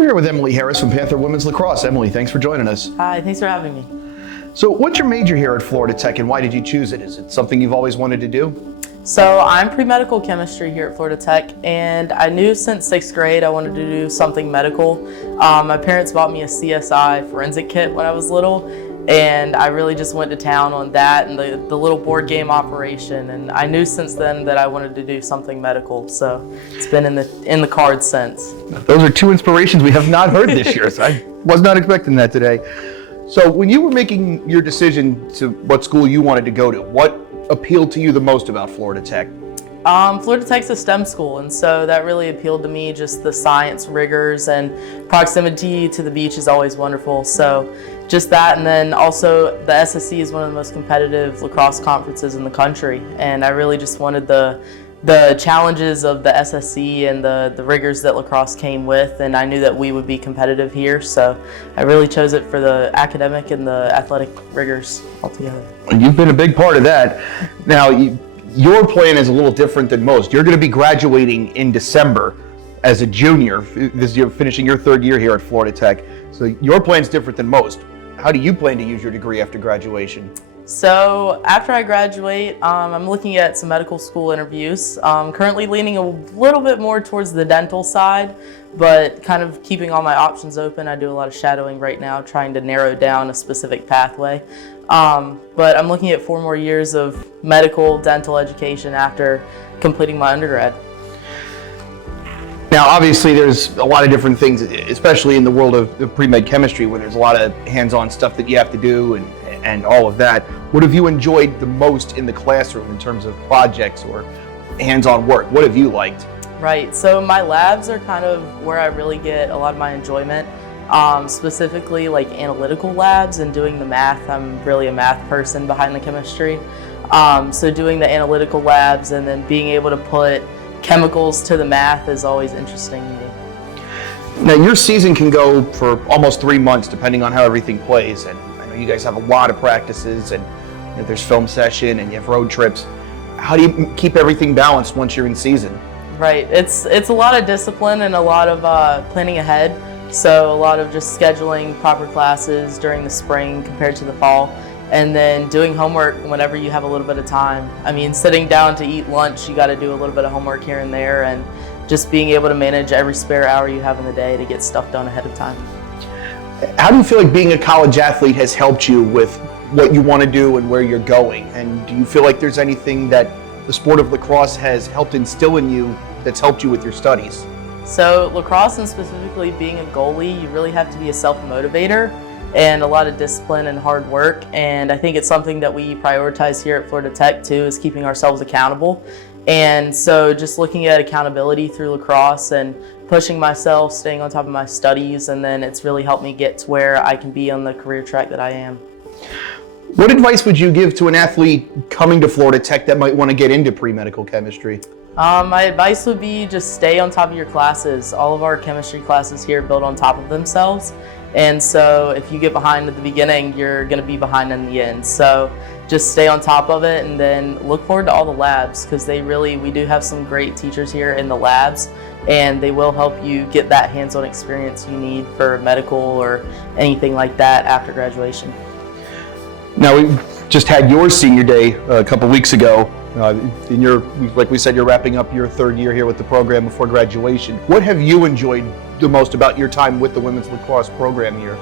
We're here with Emily Harris from Panther Women's Lacrosse. Emily, thanks for joining us. Hi, thanks for having me. So what's your major here at Florida Tech and why did you choose it? Is it something you've always wanted to do? So I'm pre-medical chemistry here at Florida Tech, and I knew since 6th grade I wanted to do something medical. My parents bought me a CSI forensic kit when I was little, and I really just went to town on that and the little board game operation, and I knew since then that I wanted to do something medical, so it's been in the cards since. Those are two inspirations we have not heard this year, so I was not expecting that today. So when you were making your decision to what school you wanted to go to, what appealed to you the most about Florida Tech? Florida Tech's a STEM school, and so that really appealed to me. Just the science rigors and proximity to the beach is always wonderful. So just that, and then also the SSC is one of the most competitive lacrosse conferences in the country, and I really just wanted the challenges of the SSC and the rigors that lacrosse came with, and I knew that we would be competitive here, so I really chose it for the academic and the athletic rigors altogether. And you've been a big part of that. Now, your plan is a little different than most. You're going to be graduating in December as a junior. You're finishing your third year here at Florida Tech, so your plan's different than most. How do you plan to use your degree after graduation? So after I graduate, I'm looking at some medical school interviews. Currently leaning a little bit more towards the dental side, but kind of keeping all my options open. I do a lot of shadowing right now, trying to narrow down a specific pathway. But I'm looking at 4 more years of medical dental education after completing my undergrad. Now, obviously, there's a lot of different things, especially in the world of pre-med chemistry, where there's a lot of hands-on stuff that you have to do and all of that. What have you enjoyed the most in the classroom in terms of projects or hands-on work? What have you liked? Right, so my labs are kind of where I really get a lot of my enjoyment, specifically like analytical labs and doing the math. I'm really a math person behind the chemistry. So doing the analytical labs and then being able to put chemicals to the math is always interesting to me. Now, your season can go for almost 3 months depending on how everything plays, and I know you guys have a lot of practices and there's film session and you have road trips. How do you keep everything balanced once you're in season? Right, it's a lot of discipline and a lot of planning ahead. So a lot of just scheduling proper classes during the spring compared to the fall, and then doing homework whenever you have a little bit of time. I mean, sitting down to eat lunch, you got to do a little bit of homework here and there, and just being able to manage every spare hour you have in the day to get stuff done ahead of time. How do you feel like being a college athlete has helped you with what you want to do and where you're going? And do you feel like there's anything that the sport of lacrosse has helped instill in you that's helped you with your studies? So lacrosse, and specifically being a goalie, you really have to be a self-motivator and a lot of discipline and hard work. And I think it's something that we prioritize here at Florida Tech too, is keeping ourselves accountable. And so just looking at accountability through lacrosse and pushing myself, staying on top of my studies, and then it's really helped me get to where I can be on the career track that I am. What advice would you give to an athlete coming to Florida Tech that might want to get into pre-medical chemistry? My advice would be just stay on top of your classes. All of our chemistry classes here build on top of themselves. And so if you get behind at the beginning, you're going to be behind in the end. So just stay on top of it and then look forward to all the labs, because we do have some great teachers here in the labs, and they will help you get that hands-on experience you need for medical or anything like that after graduation. Now, we just had your senior day a couple weeks ago. Like we said, you're wrapping up your third year here with the program before graduation. What have you enjoyed the most about your time with the women's lacrosse program here?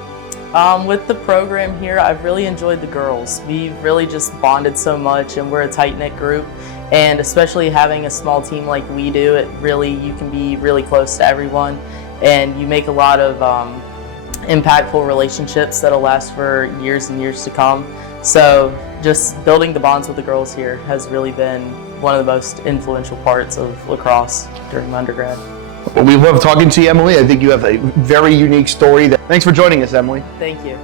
With the program here, I've really enjoyed the girls. We've really just bonded so much, and we're a tight-knit group. And especially having a small team like we do, you can be really close to everyone, and you make a lot of impactful relationships that'll last for years and years to come. So just building the bonds with the girls here has really been one of the most influential parts of lacrosse during my undergrad. Well, we love talking to you, Emily. I think you have a very unique story. Thanks for joining us, Emily. Thank you.